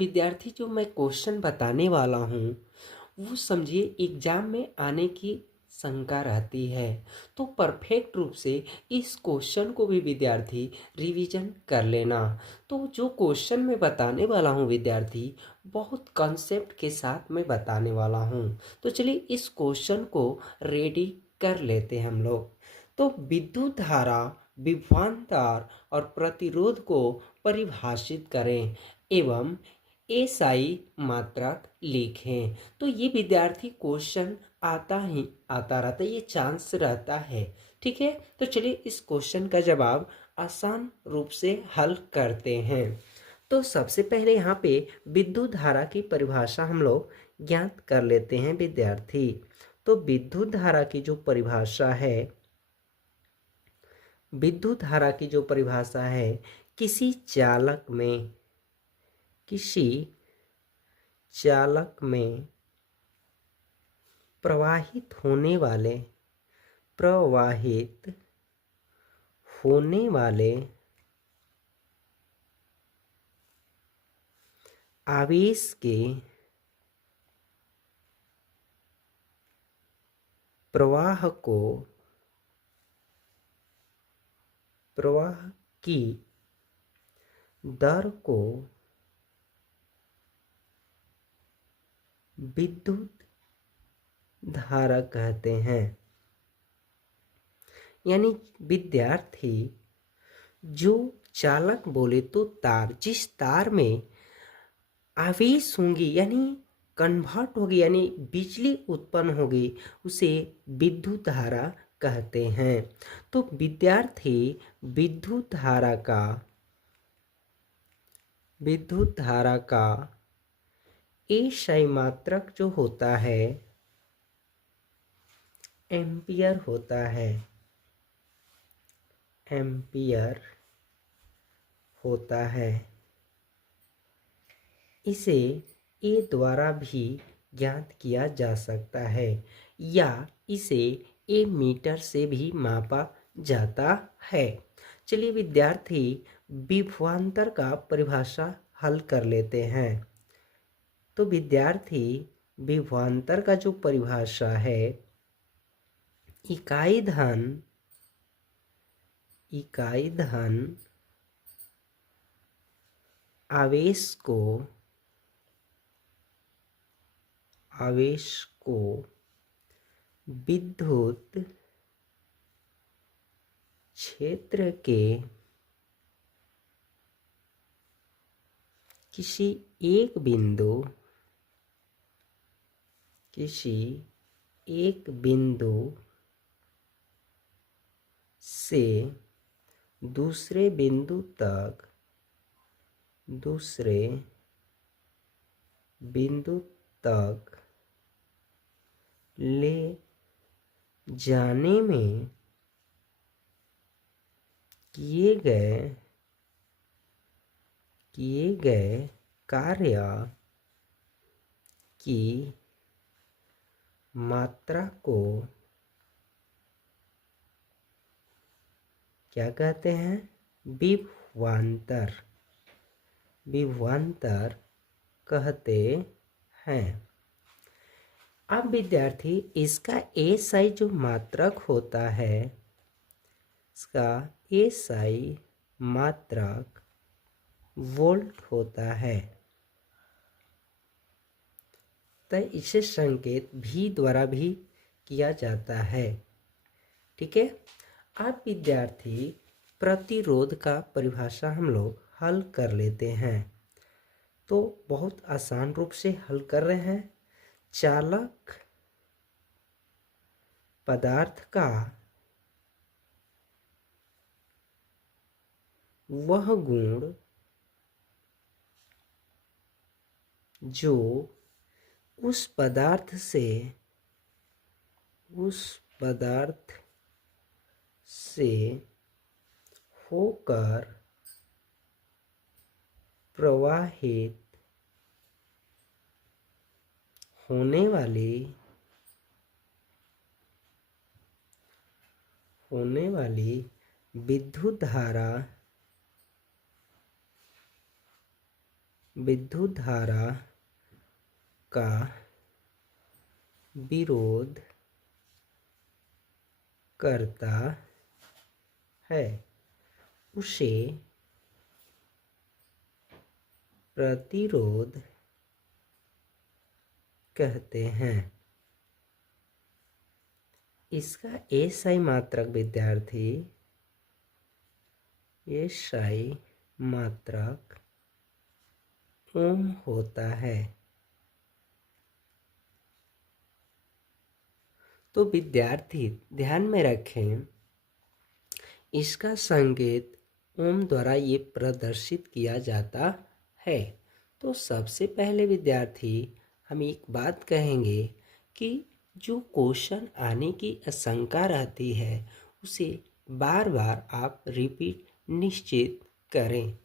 विद्यार्थी जो मैं क्वेश्चन बताने वाला हूँ वो समझिए एग्जाम में आने की शंका रहती है। तो परफेक्ट रूप से इस क्वेश्चन को भी विद्यार्थी रिवीजन कर लेना। तो जो क्वेश्चन मैं बताने वाला हूँ विद्यार्थी, बहुत कंसेप्ट के साथ मैं बताने वाला हूँ। तो चलिए इस क्वेश्चन को रेडी कर लेते हैं हम लोग। तो विद्युत धारा, विभवांतर और प्रतिरोध को परिभाषित करें एवं एसआई मात्रक लिखें। तो ये विद्यार्थी क्वेश्चन आता रहता है, ये चांस रहता है। ठीक है, तो चलिए इस क्वेश्चन का जवाब आसान रूप से हल करते हैं। तो सबसे पहले यहाँ पे विद्युत धारा की परिभाषा हम लोग ज्ञात कर लेते हैं विद्यार्थी। तो विद्युत धारा की जो परिभाषा है, विद्युत धारा की जो परिभाषा है, किसी चालक में प्रवाहित होने वाले आवेश के प्रवाह की दर को विद्युत धारा कहते हैं। यानी विद्यार्थी जो चालक बोले तो तार, जिस तार में आवेश होंगी यानी कन्वर्ट होगी यानी बिजली उत्पन्न होगी, उसे विद्युत धारा कहते हैं। तो विद्यार्थी विद्युत धारा का एसआई मात्रक जो होता है एम्पियर होता है, एम्पियर होता है। इसे ए द्वारा भी ज्ञात किया जा सकता है या इसे ए मीटर से भी मापा जाता है। चलिए विद्यार्थी विभवांतर का परिभाषा हल कर लेते हैं। तो विद्यार्थी विभवांतर का जो परिभाषा है, इकाई धन आवेश को विद्युत क्षेत्र के किसी एक बिंदु से दूसरे बिंदु तक ले जाने में किए गए कार्य की मात्रा को क्या कहते हैं? विभवांतर कहते हैं। अब विद्यार्थी इसका एसआई जो मात्रक होता है, इसका एसआई मात्रक वोल्ट होता है। तो इसे संकेत भी द्वारा भी किया जाता है। ठीक है। अब विद्यार्थी प्रतिरोध का परिभाषा हम लोग हल कर लेते हैं। तो बहुत आसान रूप से हल कर रहे हैं। चालक पदार्थ का वह गुण जो उस पदार्थ से होकर प्रवाहित होने वाली विद्युत विद्युत धारा का विरोध करता है उसे प्रतिरोध कहते हैं। इसका एसआई मात्रक विद्यार्थी, एसआई मात्रक ओम होता है। तो विद्यार्थी ध्यान में रखें, इसका संकेत ओम द्वारा ये प्रदर्शित किया जाता है। तो सबसे पहले विद्यार्थी हम एक बात कहेंगे कि जो क्वेश्चन आने की आशंका रहती है उसे बार बार आप रिपीट निश्चित करें।